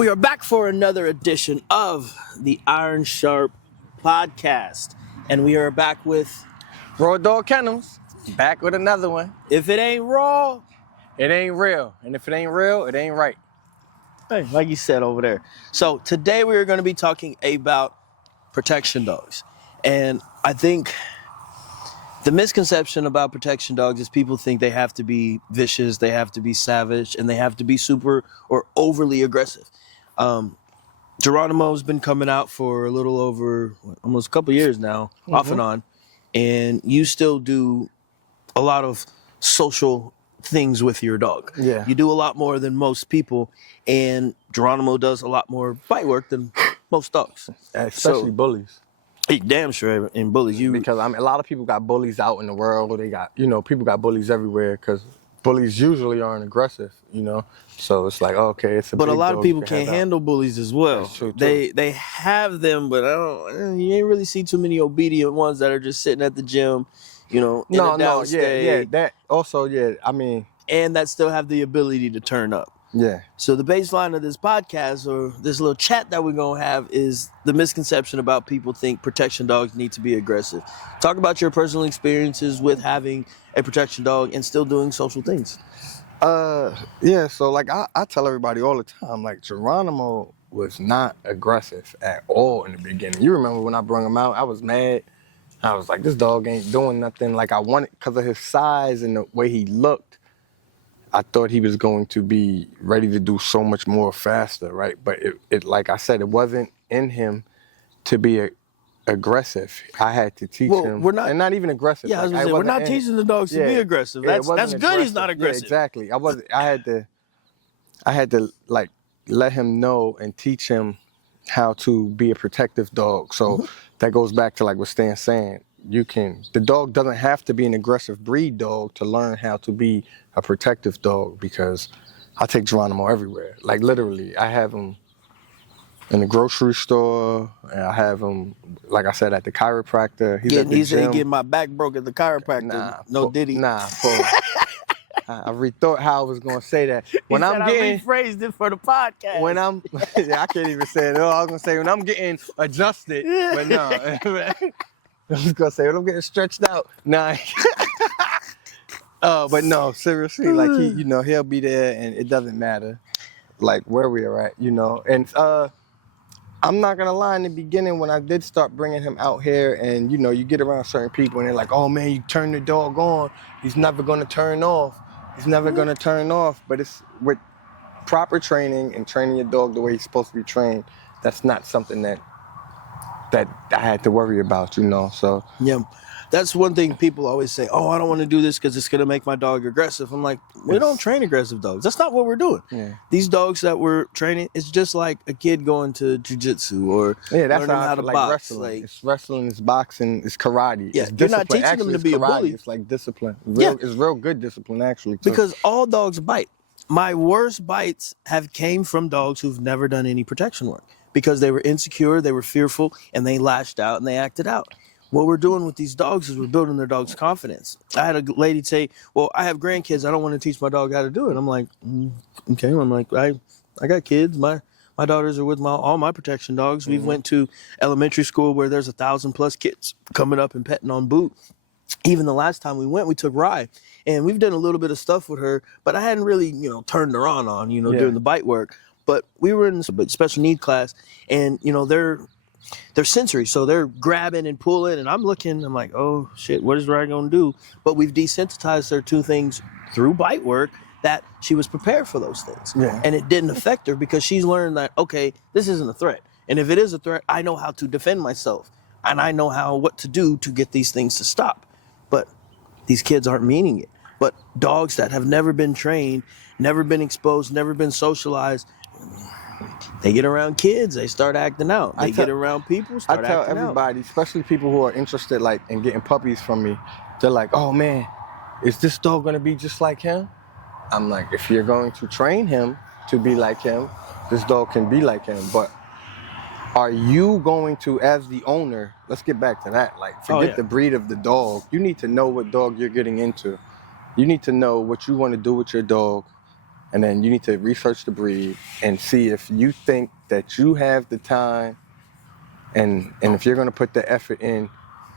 We are back for another edition of the Iron Sharp podcast, and we are back with Raw Dog Kennels, back with another one. If It Ain't Raw, It ain't real, and if it ain't real, it ain't right. hey, like you said over there. So today we are going to be talking about protection dogs, and I think the misconception about protection dogs is people think they have to be vicious, they have to be savage, and they have to be super or overly aggressive. Geronimo's been coming out for a little over almost a couple years now, off and on, and you still do a lot of social things with your dog. Yeah. You do a lot more than most people, and Geronimo does a lot more bite work than most dogs. Especially bullies. He damn sure in bullies. Because a lot of people got bullies out in the world. They got, people got bullies everywhere because bullies usually aren't aggressive, So it's like, okay, it's a But big a lot dog of people you can can't have handle bullies as well. That's true, too. They have them, but you ain't really see too many obedient ones that are just sitting at the gym, in a downstate. That also, And that still have the ability to turn up. yeah. So the baseline of this podcast or this little chat that we're going to have is the misconception about people think protection dogs need to be aggressive. Talk about your personal experiences with having a protection dog and still doing social things. So like I tell everybody all the time, like Geronimo was not aggressive at all in the beginning. You remember when I brought him out, I was mad. I was like, this dog ain't doing nothing. Like I wanted, because of his size and the way he looked, I thought he was going to be ready to do so much more faster, right? But it like I said, it wasn't in him to be aggressive. I had to teach him. We're not, and not even aggressive. Yeah, like, we're not teaching the dogs to be aggressive. That's good. Aggressive. He's not aggressive. Yeah, exactly. I had to like let him know and teach him how to be a protective dog. So that goes back to like what Stan's saying. The dog doesn't have to be an aggressive breed dog to learn how to be a protective dog, because I take Geronimo everywhere. Like literally, I have him in the grocery store, and I have him, like I said, at the chiropractor. He's at the He gym. said getting my back broke at the chiropractor. Did he? Nah, I rethought how I was gonna say that. I rephrased it for the podcast. I can't even say it. I was gonna say when I'm getting adjusted, but no. I was gonna say when I'm getting stretched out. Nah. But no, seriously, like he'll be there, and it doesn't matter, like where we are at, And I'm not gonna lie. In the beginning, when I did start bringing him out here, and you get around certain people, and they're like, "Oh man, you turn the dog on, he's never gonna turn off. He's never gonna turn off." But it's with proper training and training your dog the way he's supposed to be trained. That's not something that I had to worry about, So yeah, that's one thing people always say. Oh, I don't want to do this because it's gonna make my dog aggressive. I'm like, we don't train aggressive dogs. That's not what we're doing. Yeah. These dogs that we're training, it's just like a kid going to jujitsu or that's learning how to like box. Wrestling. It's wrestling, it's boxing, it's karate. Yeah, it's you're not discipline. teaching Actually, them to be karate. a bully. It's like discipline. It's real good discipline, actually. Too. Because all dogs bite. My worst bites came from dogs who've never done any protection work because they were insecure, they were fearful, and they lashed out and they acted out. What we're doing with these dogs is we're building their dog's confidence. I had a lady say, well, I have grandkids. I don't want to teach my dog how to do it. I'm like, okay. I'm like, I got kids. My daughters are with all my protection dogs. We went to elementary school where there's 1,000+ kids coming up and petting on Boot. Even the last time we went, we took Rye, and we've done a little bit of stuff with her, but I hadn't really, turned her on, doing the bite work. But we were in a special need class, and, they're sensory, so they're grabbing and pulling, and I'm like, oh shit, what is Rye gonna do? But we've desensitized her to things through bite work that she was prepared for those things. Yeah. And it didn't affect her because she's learned that, okay, this isn't a threat. And if it is a threat, I know how to defend myself. And I know what to do to get these things to stop. But these kids aren't meaning it. But dogs that have never been trained, never been exposed, never been socialized, they get around kids, they start acting out. They get around people, start acting out. I tell everybody, especially people who are interested like in getting puppies from me, they're like, oh man, is this dog gonna be just like him? I'm like, if you're going to train him to be like him, this dog can be like him. But are you going to, as the owner, let's get back to that, like forget the breed of the dog. You need to know what dog you're getting into. You need to know what you want to do with your dog. and then you need to research the breed and see if you think that you have the time and if you're going to put the effort in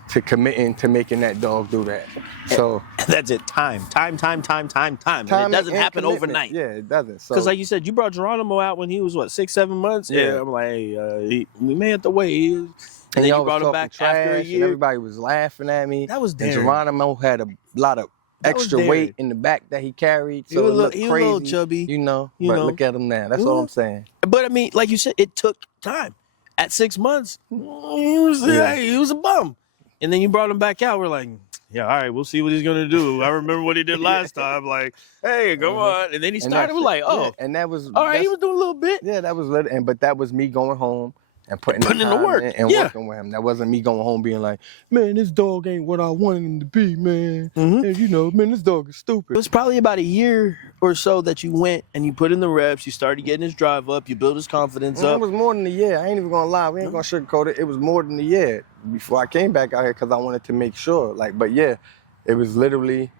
to committing to making that dog do that. So that's it. Time. And it doesn't happen commitment. overnight. Yeah, it doesn't. Because like you said, you brought Geronimo out when he was, what, 6-7 months? Yeah. I'm like, hey, we may have to wait. And then y'all you brought was him back talking after a trash, year. and everybody was laughing at me. That was And daring. Geronimo had a lot of extra weight in the back that he carried, so it looked crazy. He was a little chubby. But look at him now. That's all I'm saying. But I mean, like you said, it took time. At 6 months, he was a bum. And then you brought him back out. We're like, yeah, all right, we'll see what he's going to do. I remember what he did last time. Like, hey, come on. And then he started, we're like, oh. Yeah, and that was... All right, he was doing a little bit. Yeah, that was little. But that was me going home and putting in the work and working with him. That wasn't me going home being like, man, this dog ain't what I wanted him to be, man. And you know, man, this dog is stupid. It was probably about a year or so that you went and you put in the reps, you started getting his drive up, you built his confidence up. It was more than a year. I ain't even gonna lie. We ain't gonna sugarcoat it. It was more than a year before I came back out here because I wanted to make sure. Like, but yeah, it was literally,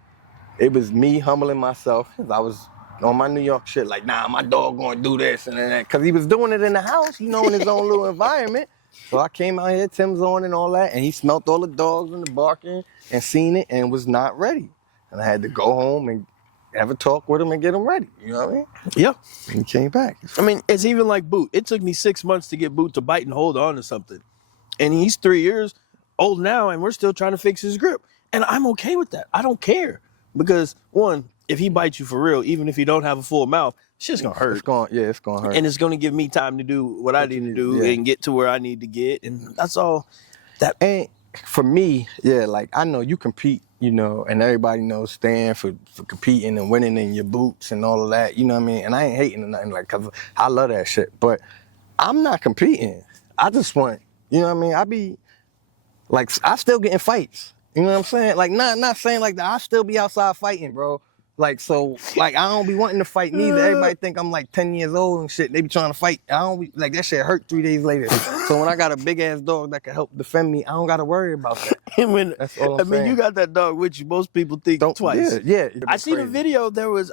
it was me humbling myself because I was on my New York shit, like, nah, my dog gonna do this and that, because he was doing it in the house, you know, in his own little environment. So I came out here, Tim's on and all that, and he smelt all the dogs and the barking and seen it and was not ready. And I had to go home and have a talk with him and get him ready. You know what I mean? Yeah. And he came back. I mean, it's even like Boot. It took me 6 months to get Boot to bite and hold on to something. And he's 3 years old now, and we're still trying to fix his grip. And I'm okay with that. I don't care. Because, one, if he bites you for real, even if you don't have a full mouth, it's just going to hurt. It's going to hurt. And it's going to give me time to do what I need to do and get to where I need to get. And that's all. That ain't, for me, like, I know you compete, you know, and everybody knows stand for competing and winning in your boots and all of that, you know what I mean? And I ain't hating or nothing, like, because I love that shit. But I'm not competing. I just want, you know what I mean? I be, like, I still get in fights. You know what I'm saying? Like, not saying like that. I still be outside fighting, bro. Like, so, like, I don't be wanting to fight neither. Everybody think I'm like 10 years old and shit. They be trying to fight. I don't be, like, that shit hurt 3 days later. So when I got a big ass dog that can help defend me, I don't got to worry about that. And that's all I'm saying. I mean, you got that dog with you. Most people think twice. Yeah. I seen a video. It was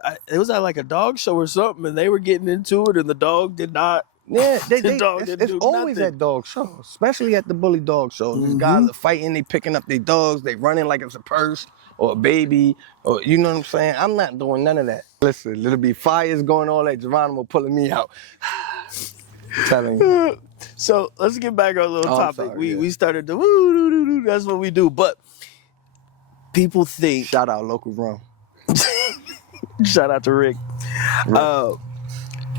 at like a dog show or something, and they were getting into it, and the dog did not. Yeah, it's always at dog shows, especially at the bully dog shows. These guys are fighting, they picking up their dogs, they running like it's a purse or a baby, or you know what I'm saying? I'm not doing none of that. Listen, it'll be fires going on like Geronimo pulling me out. Telling you. So let's get back on a little topic. We started to woo, that's what we do. But people think. Shout out local rum. Shout out to Rick.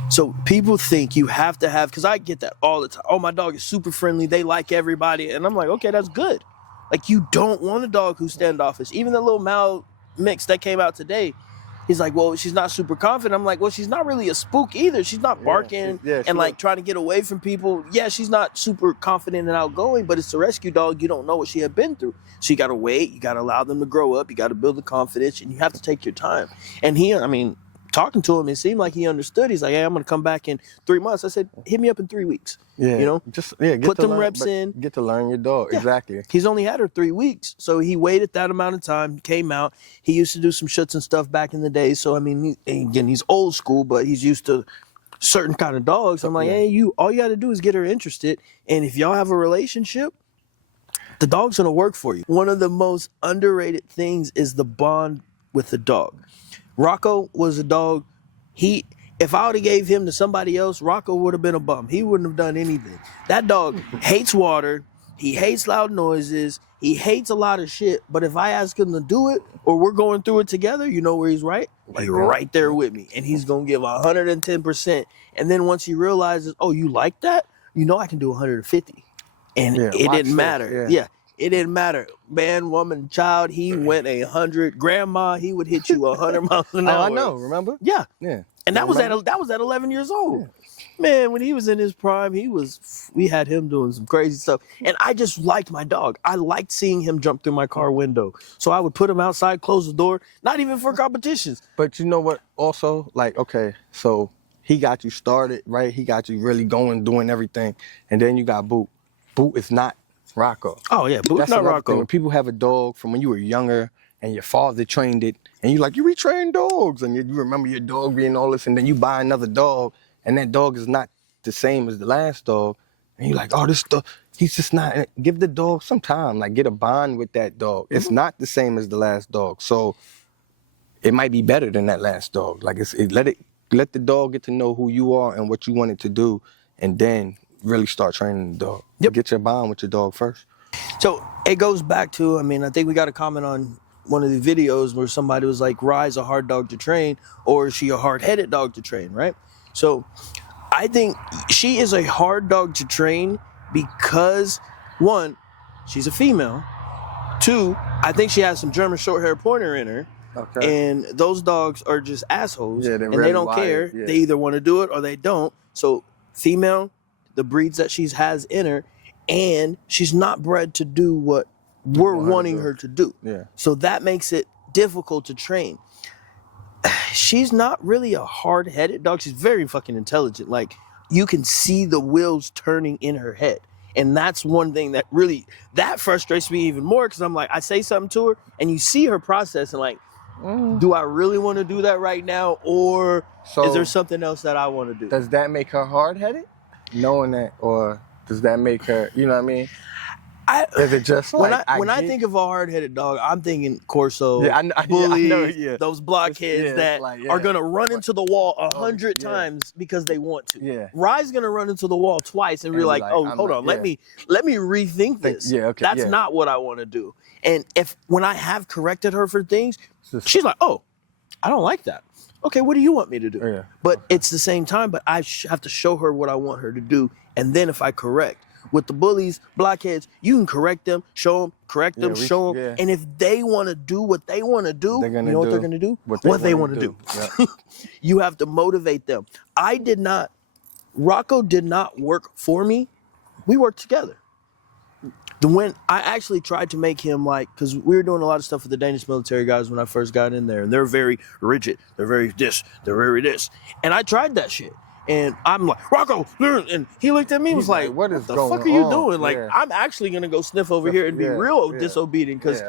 So people think you have to have, because I get that all the time. Oh, my dog is super friendly. They like everybody. And I'm like, okay, that's good. Like, you don't want a dog who's standoffish. Even the little Mal mix that came out today, he's like, well, she's not super confident. I'm like, well, she's not really a spook either. She's not barking and like trying to get away from people. Yeah, she's not super confident and outgoing, but it's a rescue dog. You don't know what she had been through. So you got to wait. You got to allow them to grow up. You got to build the confidence, and you have to take your time. And talking to him, it seemed like he understood. He's like, hey, I'm going to come back in 3 months. I said, hit me up in 3 weeks. Yeah. You know? Put them reps in. Get to learn your dog. Yeah. Exactly. He's only had her 3 weeks. So he waited that amount of time, came out. He used to do some shoots and stuff back in the day. So, I mean, again, he's old school, but he's used to certain kind of dogs. I'm like, hey, all you got to do is get her interested. And if y'all have a relationship, the dog's going to work for you. One of the most underrated things is the bond with the dog. Rocco was a dog. If I would have gave him to somebody else, Rocco would have been a bum. He wouldn't have done anything. That dog hates water. He hates loud noises. He hates a lot of shit. But if I ask him to do it, or we're going through it together, you know where he's right? Like right there with me. And he's going to give 110%. And then once he realizes, oh, you like that? You know I can do 150. And it didn't matter. Yeah. It didn't matter. Man, woman, child, he went 100. Grandma, he would hit you 100 miles an hour. Oh, I know, remember? Yeah. And that was at 11 years old. Yeah. Man, when he was in his prime, we had him doing some crazy stuff. And I just liked my dog. I liked seeing him jump through my car window. So I would put him outside, close the door, not even for competitions. But you know what also? Like, okay, so he got you started, right? He got you really going, doing everything. And then you got Boot. Boot is not Rocco. Oh, yeah, Boot's not Rocco. When people have a dog from when you were younger and your father trained it, and you're like, you retrain dogs, and you remember your dog being all this, and then you buy another dog, and that dog is not the same as the last dog, and you're like, oh, this dog, he's just not. Give the dog some time, like get a bond with that dog. It's not the same as the last dog, so it might be better than that last dog. Like let the dog get to know who you are and what you want it to do, and then really start training the dog. Yep. Get your bond with your dog first. So it goes back to, I mean, I think we got a comment on one of the videos where somebody was like, Rye's a hard dog to train, or is she a hard-headed dog to train, right? So I think she is a hard dog to train because, one, she's a female. Two, I think she has some German short-haired pointer in her. Okay. And those dogs are just assholes, Yeah, and they don't care. Yeah. They either want to do it or they don't. So female, the breeds that she has in her, and she's not bred to do what we're wanting her to do. Yeah. So that makes it difficult to train. She's not really a hard-headed dog. She's very fucking intelligent. Like, you can see the wheels turning in her head. And that's one thing that really, that frustrates me even more, because I'm like, I say something to her and you see her process and like, do I really want to do that right now, or is there something else that I want to do? Does that make her hard-headed, knowing that, or does that make her, you know what I mean? Is it just like when I think of a hard-headed dog, I'm thinking Corso, bullies, those blockheads that are gonna run into the wall 100 times because they want to. Yeah. Rye's gonna run into the wall twice and be like, oh, hold on, let me rethink this. That's not what I want to do. And when I have corrected her for things, she's like, oh, I don't like that. Okay, what do you want me to do? Yeah. But it's the same time, but I have to show her what I want her to do, and then if I correct. With the bullies, blockheads, you can correct them, show them, correct them, show them. Yeah. And if they want to do what they want to do, you know what they're going to do? What they want to do. Yeah. You have to motivate them. Rocco did not work for me. We worked together. When I actually tried to make him because we were doing a lot of stuff with the Danish military guys when I first got in there, and they're very rigid. They're very this. And I tried that shit. And I'm like, Rocco, learn. And he looked at me and was like, what the fuck are you doing? Like, I'm actually going to go sniff over here and be real disobedient, because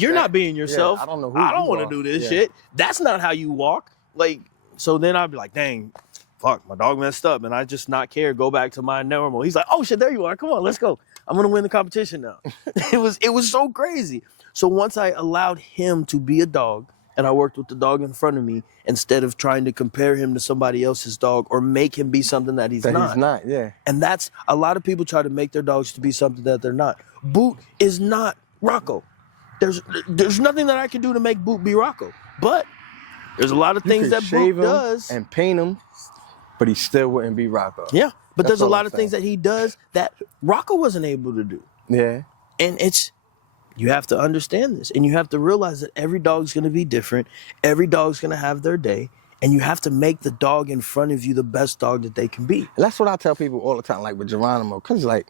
you're not being yourself. I don't want to do this shit. That's not how you walk. Like, so then I'd be like, dang, fuck, my dog messed up. And I just not care, go back to my normal. He's like, oh shit, there you are. Come on, let's go. I'm going to win the competition now. It was so crazy. So once I allowed him to be a dog, and I worked with the dog in front of me instead of trying to compare him to somebody else's dog or make him be something that he's not. He's not, yeah. And that's, a lot of people try to make their dogs to be something that they're not. Boot is not Rocco. There's nothing that I can do to make Boot be Rocco. But there's a lot of things that Boot does. And paint him, but he still wouldn't be Rocco. Yeah, but there's a lot of things that he does that Rocco wasn't able to do. Yeah. And you have to understand this, and you have to realize that every dog's going to be different. Every dog's going to have their day, and you have to make the dog in front of you the best dog that they can be. That's what I tell people all the time, like with Geronimo, because all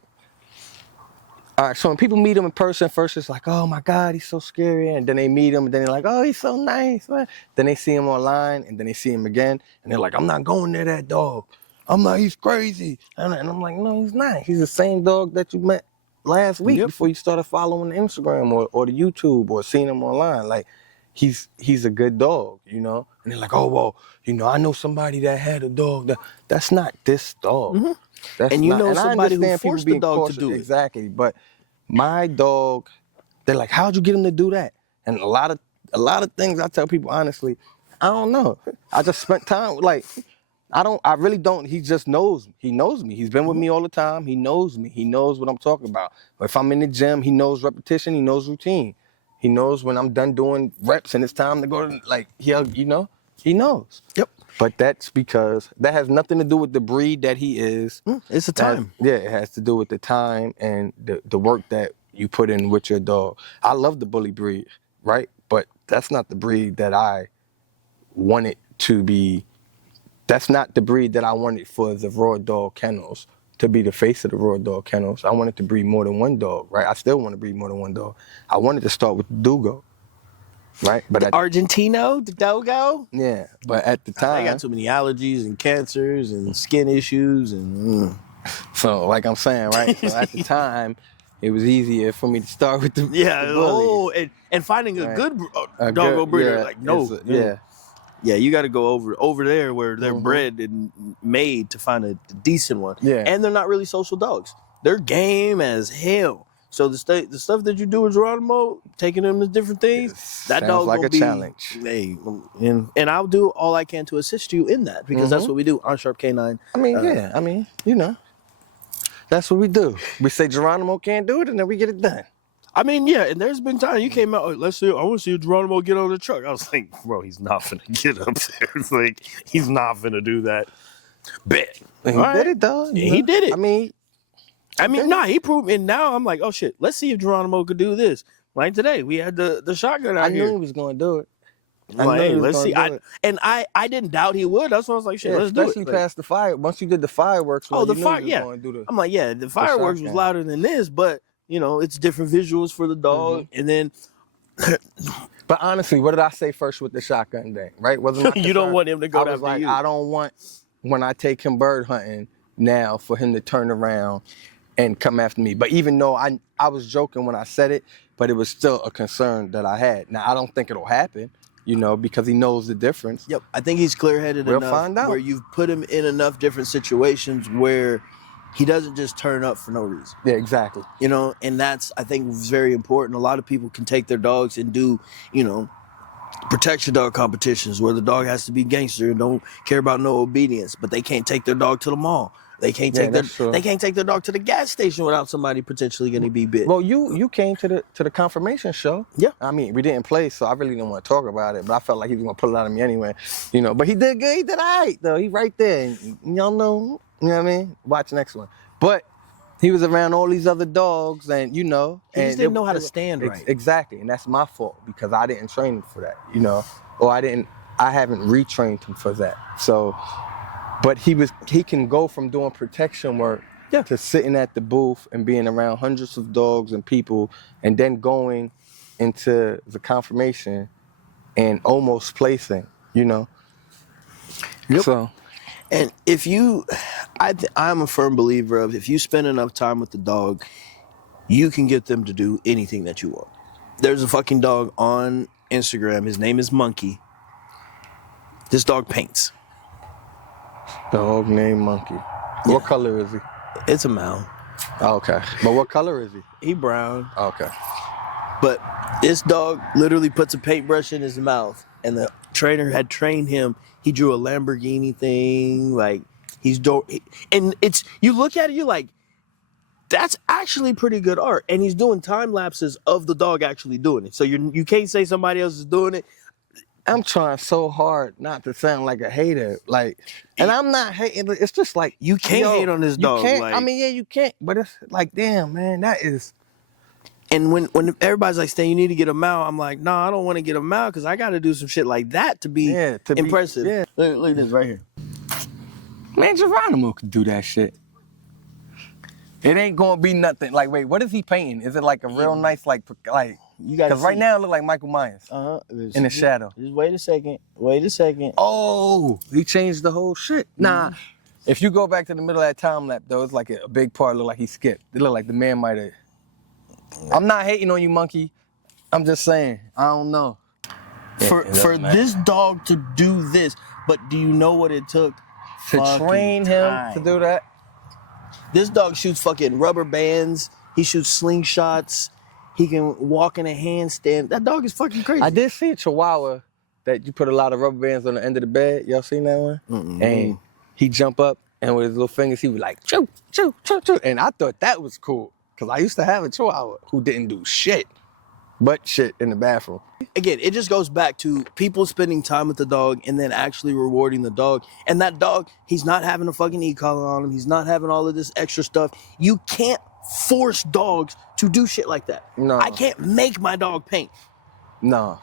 right, so when people meet him in person, first it's like, oh my God, he's so scary, and then they meet him, and then they're like, oh, he's so nice, man. Then they see him online, and then they see him again, and they're like, I'm not going near that dog. He's crazy. And I'm like, no, he's not. He's the same dog that you met last week before you started following the Instagram or the YouTube or seeing him online. Like, he's a good dog, you know? And they're like, oh, well, you know, I know somebody that had a dog. That's not this dog. Mm-hmm. And you know somebody who forced the dog to do it. Exactly. But my dog, they're like, how'd you get him to do that? And a lot of things I tell people, honestly, I don't know. I just spent time, I really don't. He just knows. He knows me. He's been with me all the time. He knows me. He knows what I'm talking about. If I'm in the gym, he knows repetition. He knows routine. He knows when I'm done doing reps and it's time to go to, he knows. Yep. But that's because that has nothing to do with the breed that he is. It's the time. It has to do with the time and the work that you put in with your dog. I love the bully breed, right? But that's not the breed that I wanted to be. That's not the breed that I wanted for the Raw Dog Kennels, to be the face of the Raw Dog Kennels. I wanted to breed more than one dog, right? I still want to breed more than one dog. I wanted to start with the Dugo, right? But Argentino, the Dogo? Yeah, but at the time... They got too many allergies and cancers and skin issues and... So, like I'm saying, right? So at the time, it was easier for me to start with the bullies. And finding a Right. good A doggo good- breeder, yeah, like no, it's a- yeah, you got to go over there where they're Mhm. bred and made to find a decent one. Yeah. And they're not really social dogs. They're game as hell. So the stuff that you do with Geronimo, taking them to different things, that Sounds dog like will a be, challenge. Hey, and I'll do all I can to assist you in that because that's Mhm. what we do on Sharp K9. I mean, you know, that's what we do. We say Geronimo can't do it, and then we get it done. I mean, yeah, and there's been time you came out, let's see, I want to see Geronimo get on the truck. I was like, bro, he's not finna get up there. It's like, he's not finna do that. Bet. And he did it, though. He did it. I mean, he proved, and now I'm like, oh shit, let's see if Geronimo could do this. Like today, we had the shotgun out I here. knew he was going to do it. Let's see. I didn't doubt he would. That's why I was like, shit, let's do it. Especially past the fire. Once you did the fireworks, I'm like, yeah, the fireworks was louder than this, but you know, it's different visuals for the dog, and then. But honestly, what did I say first with the shotgun thing? Right? Wasn't you don't want him to go down to you. I don't want when I take him bird hunting now for him to turn around and come after me. But even though I was joking when I said it, but it was still a concern that I had. Now I don't think it'll happen, you know, because he knows the difference. Yep, I think he's clear-headed We'll enough find out. where you've put him in enough different situations where he doesn't just turn up for no reason. Yeah, exactly. You know, and that's, I think, very important. A lot of people can take their dogs and do, you know, protection dog competitions where the dog has to be gangster and don't care about no obedience, but they can't take their dog to the mall. They can't take they can't take their dog to the gas station without somebody potentially going to be bit. Well, you came to the confirmation show. Yeah. I mean, we didn't play, so I really didn't want to talk about it, but I felt like he was going to pull it out of me anyway. You know, but he did good. He did all right, though. He right there. And y'all know, you know what I mean? Watch the next one. But he was around all these other dogs, and you know, He just didn't know how to stand right. Exactly, and that's my fault because I didn't train him for that, you know, or I haven't retrained him for that. So, but he can go from doing protection work to sitting at the booth and being around hundreds of dogs and people, and then going into the confirmation and almost placing, you know. Yep. So. And if I'm a firm believer of if you spend enough time with the dog, you can get them to do anything that you want. There's a fucking dog on Instagram. His name is Monkey. This dog paints. Dog named Monkey. Yeah. What color is he? It's a male. Oh, okay. But what color is he? He brown. Okay. But this dog literally puts a paintbrush in his mouth, and the trainer had trained him. He drew a Lamborghini thing, like and it's, you look at it, you're like, that's actually pretty good art. And he's doing time lapses of the dog actually doing it. So you can't say somebody else is doing it. I'm trying so hard not to sound like a hater, like, and I'm not hating. It's just like you can't hate on this dog. I mean, yeah, you can't, but it's like, damn, man, that is. And when everybody's like, Stan, you need to get him out, I'm like, nah, I don't want to get him out because I got to do some shit like that to be impressive. Look at this right here. Man, Geronimo could do that shit. It ain't gonna be nothing. Like, wait, what is he painting? Is it like a real nice, like you got? Because right now it look like Michael Myers. In the shadow. Just wait a second. Oh, he changed the whole shit. Nah, if you go back to the middle of that time lapse, though, it's like a big part. Look like he skipped. It look like the man might have. I'm not hating on you, Monkey. I'm just saying, I don't know. For this dog to do this, but do you know what it took to train him to do that? This dog shoots fucking rubber bands. He shoots slingshots. He can walk in a handstand. That dog is fucking crazy. I did see a Chihuahua that you put a lot of rubber bands on the end of the bed. Y'all seen that one? Mm-mm. And he jump up and with his little fingers, he was like, choo, choo, choo, choo. And I thought that was cool. Because I used to have a Chihuahua who didn't do shit but shit in the bathroom. Again, it just goes back to people spending time with the dog and then actually rewarding the dog. And that dog, he's not having a fucking e-collar on him. He's not having all of this extra stuff. You can't force dogs to do shit like that. No. I can't make my dog paint. No.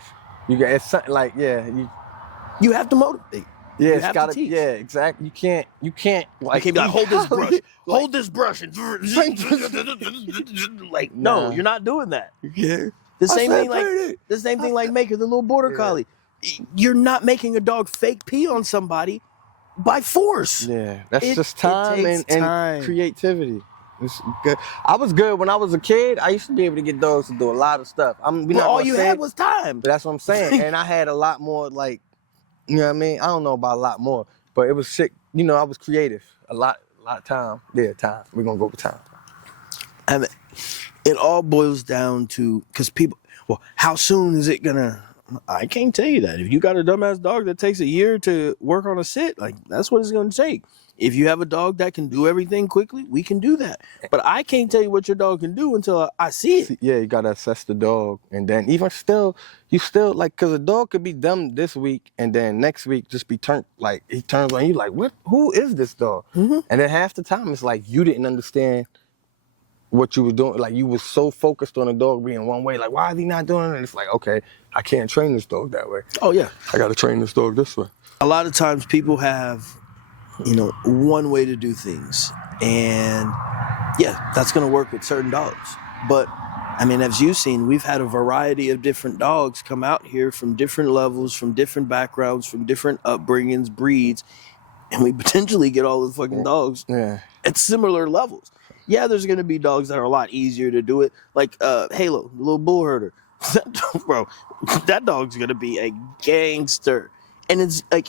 It's something like, you have to motivate. Yeah, it's gotta teach. Yeah, exactly. You can't like, you can't be like, hold this brush. Hold this brush and like, no, you're not doing that. Yeah. The same thing like Maker, the little border collie. You're not making a dog fake pee on somebody by force. Yeah. That's just time and creativity. It's good. I was good when I was a kid. I used to be able to get dogs to do a lot of stuff. But all you had was time. But that's what I'm saying. And I had a lot more, like, you know what I mean? I don't know about a lot more, but it was sick. You know, I was creative. A lot of time. Yeah, time. We're going to go with time. And it all boils down to, because people, well, how soon is it going to, I can't tell you that. If you got a dumbass dog that takes a year to work on a sit, like, that's what it's going to take. If you have a dog that can do everything quickly, we can do that. But I can't tell you what your dog can do until I see it. Yeah, you got to assess the dog. And then even still, you still, like, because a dog could be dumb this week and then next week just be turned, like, he turns on you like, what? Who is this dog? Mm-hmm. And then half the time it's like you didn't understand what you were doing. Like, you were so focused on the dog being one way. Like, why is he not doing it? And it's like, okay, I can't train this dog that way. Oh, yeah. I got to train this dog this way. A lot of times people have, you know, one way to do things. And yeah, that's going to work with certain dogs. But I mean, as you've seen, we've had a variety of different dogs come out here from different levels, from different backgrounds, from different upbringings, breeds. And we potentially get all the fucking dogs at similar levels. Yeah, there's going to be dogs that are a lot easier to do it. Like Halo, the little bull herder. Bro, that dog's going to be a gangster. And it's like,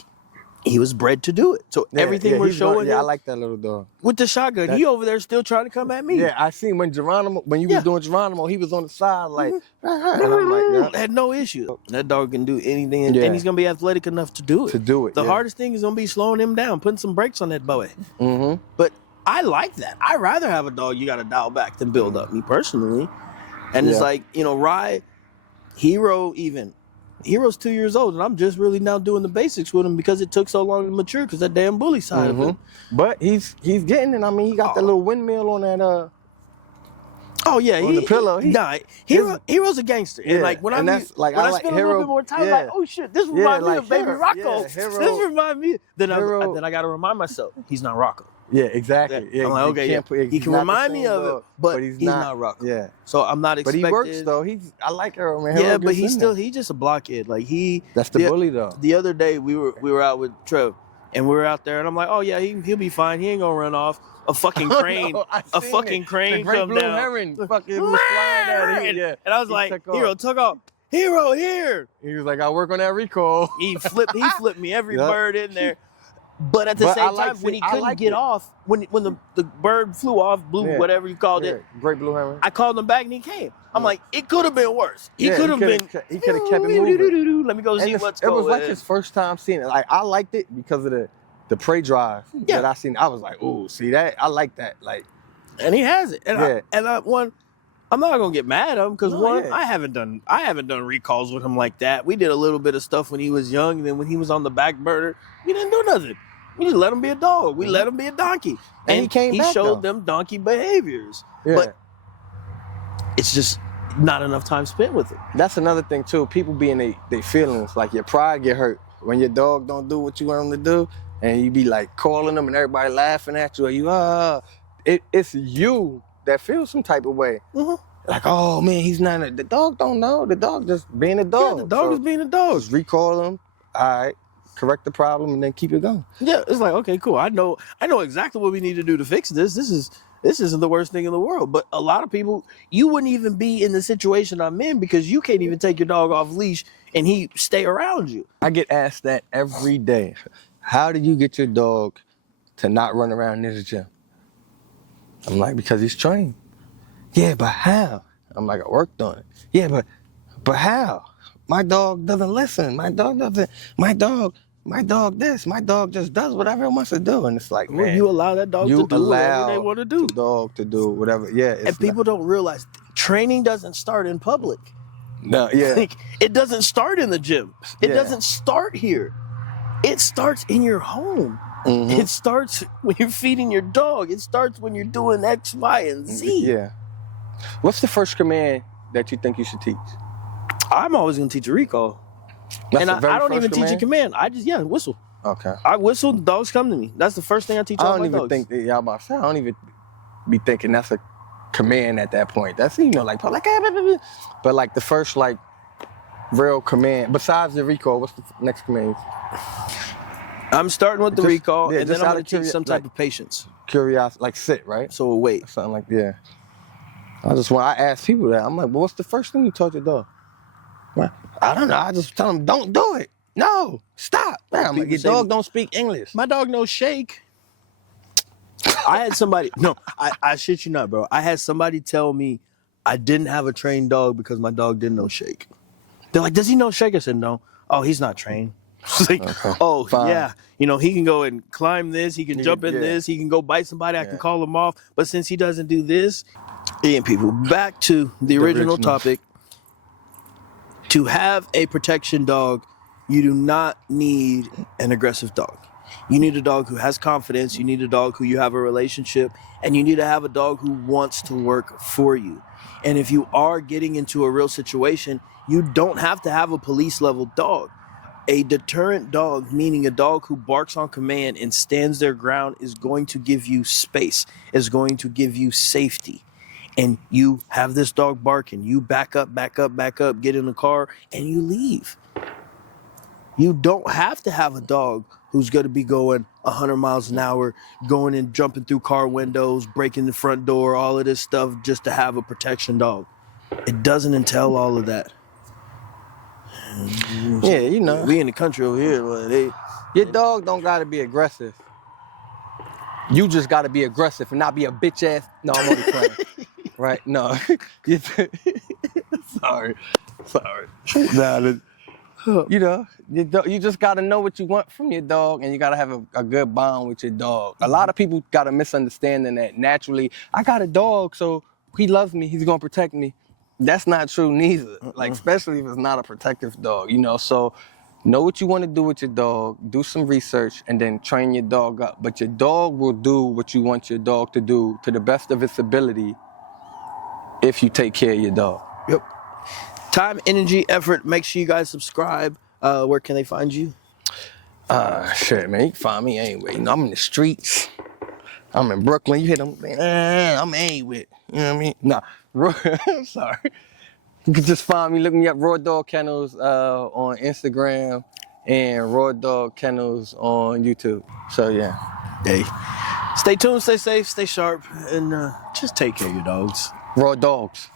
he was bred to do it. So everything we're showing him. I like that little dog. With the shotgun, he over there still trying to come at me. Yeah, I seen when you was doing Geronimo, he was on the side like, and I'm like, had no issue. That dog can do anything, and he's going to be athletic enough to do it. The hardest thing is going to be slowing him down, putting some brakes on that boy. Mm-hmm. But I like that. I'd rather have a dog you got to dial back than build up, me personally. And it's like, you know, Rye, Hero even. Hero's 2 years old, and I'm just really now doing the basics with him because it took so long to mature because that damn bully side of him. But he's getting it. I mean, he got that little windmill on that Oh yeah, on the pillow. Hero's a gangster. Yeah. And like when I spend a little bit more time, like, oh shit, this reminds me of Baby Rocco. This reminds me. Then I got to remind myself, he's not Rocco. Yeah, exactly. Yeah, I'm like, okay, he can remind me of it, but he's not Rocco. Yeah. So I'm not expecting. But he works though. I like Hero, man. Yeah, but he's just a blockhead. Like That's the bully though. The other day we were out with Trev, and we were out there, and I'm like, oh yeah, he'll be fine. He ain't gonna run off. A fucking crane, crane come down. Heron fucking was flying at him. And I was like, Hero, took off. Hero here. He was like, I work on that recall. He flipped me every bird in there. But at the same time, when he couldn't get off, when the bird flew off, whatever you called it, Great Blue Heron. I called him back and he came. I'm like, it could have been worse. He could have kept it moving. Let me go see what's going on. It was like his first time seeing it. Like, I liked it because of the prey drive that I seen. I was like, ooh, see that? I like that. Like, and he has it. And I'm not gonna get mad at him because I haven't done recalls with him like that. We did a little bit of stuff when he was young, and then when he was on the back burner, we didn't do nothing. We just let him be a dog. We let him be a donkey. And he showed them donkey behaviors. Yeah. But it's just not enough time spent with it. That's another thing too. People be in their feelings. Like, your pride get hurt when your dog don't do what you want him to do, and you be like calling them and everybody laughing at you, or you it's you that feels some type of way. Mm-hmm. Like, oh man, he's not the dog don't know. The dog just being a dog. Yeah, the dog is being a dog. Just recall him. All right. Correct the problem and then keep it going. Yeah, it's like, okay, cool. I know exactly what we need to do to fix this. This isn't the worst thing in the world. But a lot of people, you wouldn't even be in the situation I'm in because you can't even take your dog off leash and he stay around you. I get asked that every day. How do you get your dog to not run around this gym? I'm like, because he's trained. Yeah, but how? I'm like, I worked on it. Yeah, but how? My dog doesn't listen. My dog this. My dog just does whatever it wants to do. And it's like, man, you allow that dog to do whatever they want to do. The dog to do whatever. Yeah. And people don't realize training doesn't start in public. No, yeah. Like, it doesn't start in the gym. It doesn't start here. It starts in your home. Mm-hmm. It starts when you're feeding your dog. It starts when you're doing X, Y, and Z. Yeah. What's the first command that you think you should teach? I'm always going to teach a recall. I don't even teach a command. I just, whistle. Okay. I whistle, the dogs come to me. That's the first thing I teach all my dogs. I don't even be thinking that's a command at that point. That's, like, but like the first, like, real command, besides the recall, what's the next command? I'm starting with the recall, and then I'm going to teach some type of patience. curiosity, like sit, right? So wait. Something like, yeah. I ask people that. I'm like, well, what's the first thing you taught your dog? Right. I don't know. I just tell them, don't do it. No, stop. Man, I'm like, your dog don't speak English. My dog knows shake. I had somebody, no, I shit you not, bro. I had somebody tell me I didn't have a trained dog because my dog didn't know shake. They're like, does he know shake? I said, no. Oh, he's not trained. Like, Okay. oh, Fine. yeah. You know, he can go and climb this. He can jump in this. He can go bite somebody. I can call him off. But since he doesn't do this, and people, back to the original topic. To have a protection dog, you do not need an aggressive dog. You need a dog who has confidence. You need a dog who you have a relationship. And you need to have a dog who wants to work for you. And if you are getting into a real situation, you don't have to have a police level dog. A deterrent dog, meaning a dog who barks on command and stands their ground, is going to give you space, is going to give you safety. And you have this dog barking, you back up, get in the car, and you leave. You don't have to have a dog who's going to be going 100 miles an hour, going and jumping through car windows, breaking the front door, all of this stuff just to have a protection dog. It doesn't entail all of that. Yeah, you know. We in the country over here, but your dog don't got to be aggressive. You just got to be aggressive and not be a bitch ass. No, I'm only playing. Right? No. Sorry. Nah, you know, you just got to know what you want from your dog, and you got to have a good bond with your dog. A lot of people got a misunderstanding that naturally, I got a dog, so he loves me, he's going to protect me. That's not true neither. Like, especially if it's not a protective dog, you know? So know what you want to do with your dog, do some research, and then train your dog up. But your dog will do what you want your dog to do to the best of its ability if you take care of your dog. Yep. Time, energy, effort. Make sure you guys subscribe. Where can they find you? Shit, man. You can find me anywhere. You know, I'm in the streets. I'm in Brooklyn. You hear them? I'm anywhere. You know what I mean? Nah. I'm sorry. You can just find me. Look me up. Raw Dog Kennels on Instagram and Raw Dog Kennels on YouTube. So, yeah. Hey. Stay tuned, stay safe, stay sharp, and just take care of your dogs. Raw dogs.